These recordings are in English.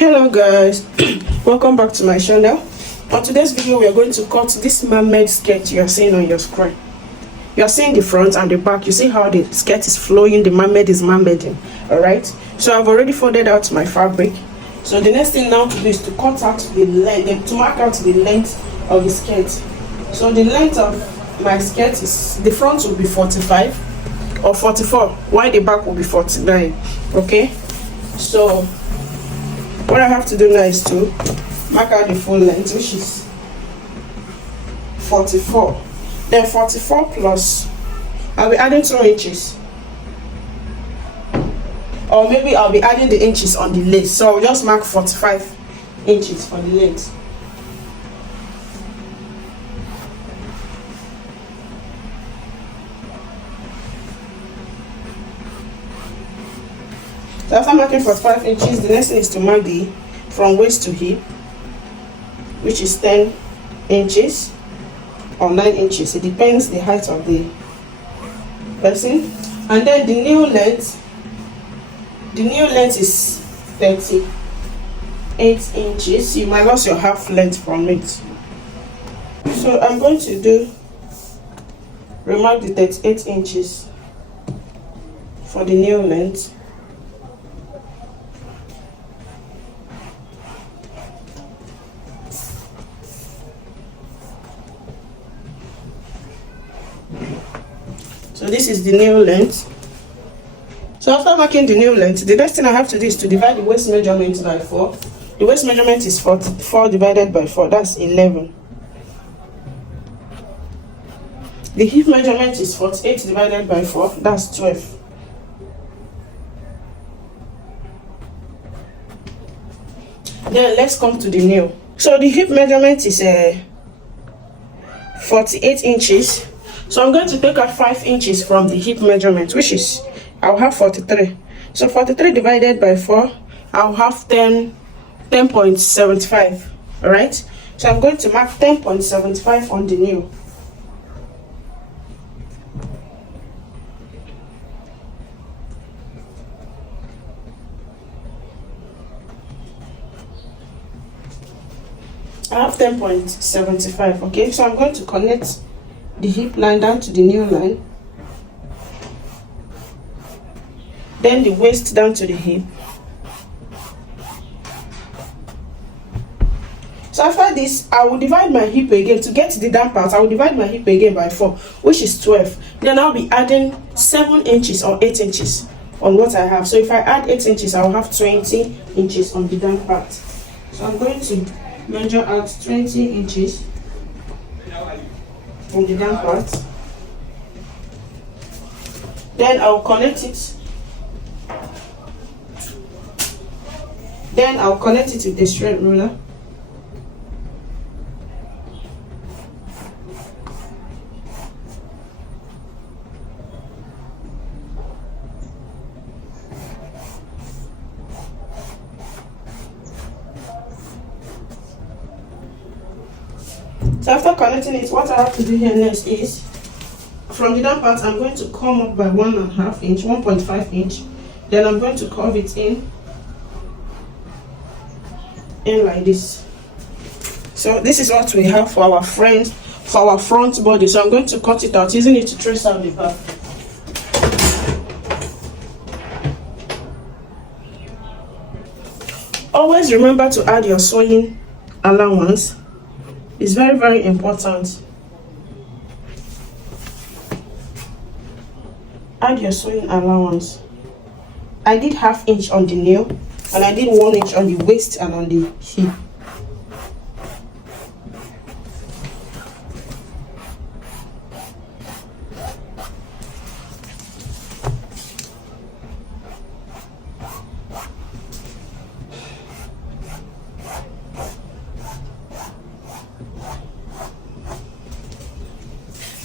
Hello guys, welcome back to my channel. On today's video we are going to cut this mermaid skirt you are seeing on your screen. You are seeing the front and the back. You see how the skirt is flowing, the mermaid is mermaiding. Alright, so I've already folded out my fabric. So the next thing now to do is to cut out the length, to mark out the length of the skirt. So the length of my skirt is, the front will be 45 or 44, while the back will be 49. Okay, so what I have to do now is to mark out the full length, which is 44. Then 44 plus, I'll be adding 2 inches. Or maybe I'll be adding the inches on the lace. So I'll just mark 45 inches for the length. So after marking 45 inches, the next thing is to mark the from waist to hip, which is 10 inches or 9 inches. It depends the height of the person. And then the new length is 38 inches. You minus your half length from it. So I'm going to remark the 38 inches for the new length. So this is the new length. So after marking the new length, the next thing I have to do is to divide the waist measurement by 4. The waist measurement is 44 divided by 4, that's 11. The hip measurement is 48 divided by 4, that's 12. Then let's come to the new. So the hip measurement is 48 inches. So I'm going to take out 5 inches from the hip measurement, which is, I'll have 43. So 43 divided by 4, I'll have 10.75. Alright? So I'm going to mark 10.75 on the new. I have 10.75. Okay, so I'm going to connect the hip line down to the new line, then the waist down to the hip. So after this, I will divide my hip again. To get the down part, I will divide my hip again by 4, which is 12. Then I'll be adding 7 inches or 8 inches on what I have. So if I add 8 inches, I will have 20 inches on the down part. So I'm going to measure out 20 inches on the down part. Then I'll connect it. Then I'll connect it with the straight ruler. So after connecting it, what I have to do here next is, from the down part, I'm going to come up by 1.5 inch, 1.5 inch. Then I'm going to curve it in like this. So this is what we have for our front body. So I'm going to cut it out, using it to trace out the back. Always remember to add your sewing allowance. It's very, very important. Add your sewing allowance. I did ½ inch on the nail, and I did 1 inch on the waist and on the hip.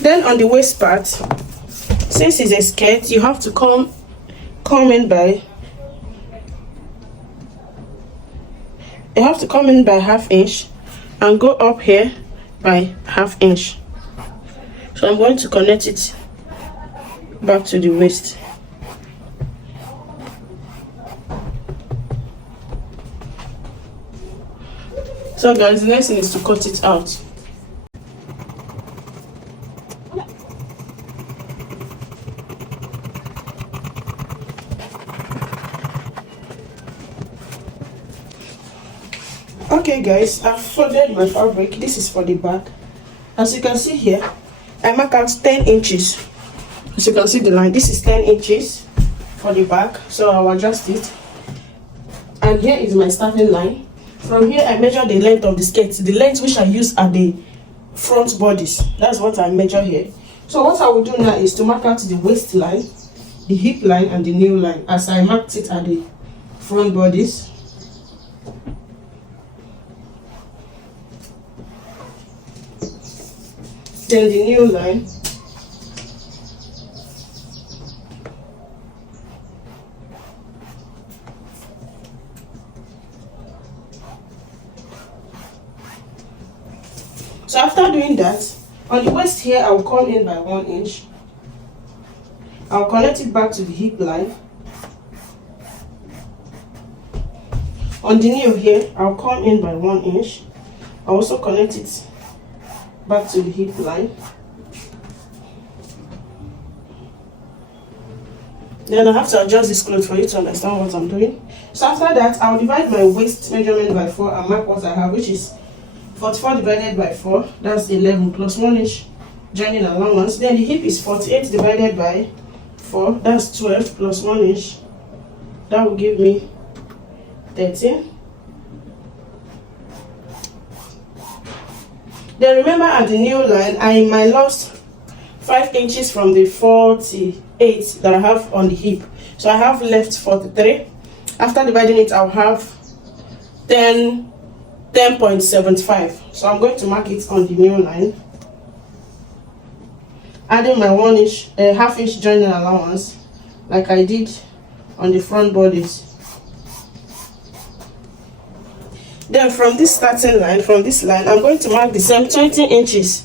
Then on the waist part, since it's a skirt, you have to come in by ½ inch and go up here by ½ inch. So I'm going to connect it back to the waist. So guys, the next thing is to cut it out. Okay guys, I've folded my fabric. This is for the back. As you can see here, I mark out 10 inches. As you can see the line, this is 10 inches for the back, so I'll adjust it. And here is my starting line. From here I measure the length of the skirt, the length which I use at the front bodice. That's what I measure here. So what I will do now is to mark out the waistline, the hip line, and the knee line as I marked it at the front bodice. Then the new line. So after doing that, on the waist here, I will come in by 1 inch. I'll connect it back to the hip line. On the knee here, I'll come in by 1 inch. I'll also connect it back to the hip line. Then I have to adjust this cloth for you to understand what I'm doing. So after that, I'll divide my waist measurement by 4 and mark what I have, which is 44 divided by 4, that's 11 plus 1 inch joining allowance. Then the hip is 48 divided by 4, that's 12 plus 1 inch. That will give me 13. Then remember at the new line, I might lost 5 inches from the 48 that I have on the hip. So I have left 43. After dividing it, I'll have 10.75. So I'm going to mark it on the new line. Adding my 1 inch, half inch joining allowance, like I did on the front bodice. Then from this starting line, from this line, I'm going to mark the same 20 inches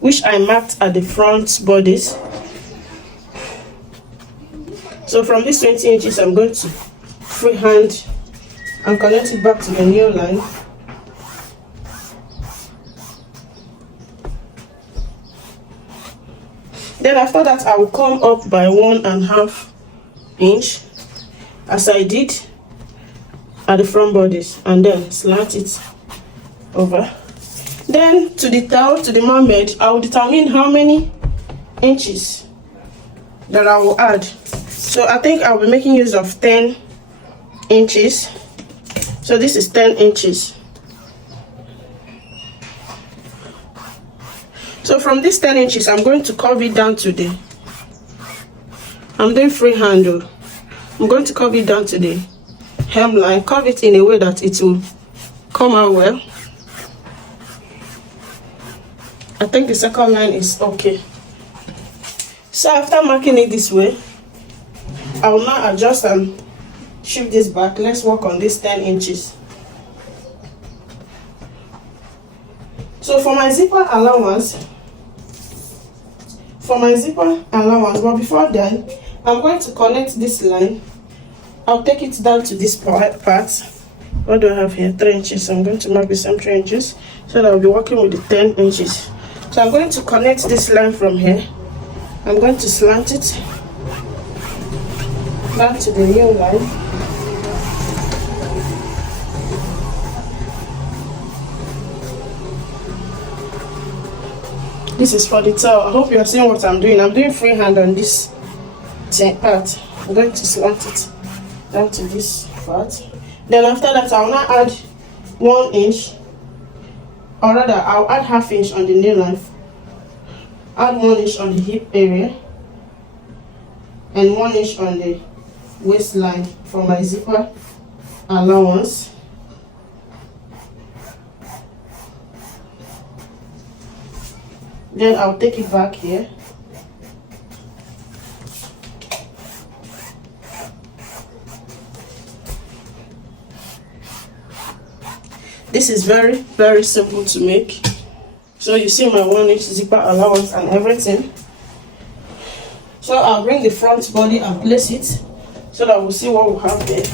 which I marked at the front bodice. So from this 20 inches, I'm going to freehand and connect it back to the new line. Then after that, I will come up by 1.5 inch as I did at the front bodice and then slant it over. Then to the tail, to the mermaid, I will determine how many inches that I will add. So I think I'll be making use of 10 inches. So this is 10 inches. So from this 10 inches, I'm going to curve it down to the, I'm doing freehand though. I'm going to curve it down to the hemline, curve it in a way that it will come out well. I think the second line is okay. So after marking it this way, I will now adjust and shift this back. Let's work on this 10 inches. So for my zipper allowance, but before then, I'm going to connect this line. I'll take it down to this part. What do I have here? 3 inches. I'm going to mark the same 3 inches so that I'll be working with the 10 inches. So I'm going to connect this line from here. I'm going to slant it back to the new line. This is for the tail. I hope you are seeing what I'm doing. I'm doing freehand on this part. I'm going to slant it down to this part. Then after that, I'll now add 1 inch, or rather I'll add half inch on the knee line, add 1 inch on the hip area, and 1 inch on the waistline for my zipper allowance. Then I'll take it back here. This is very, very simple to make. So you see my 1 inch zipper allowance and everything. So I'll bring the front body and place it so that we'll see what we have there.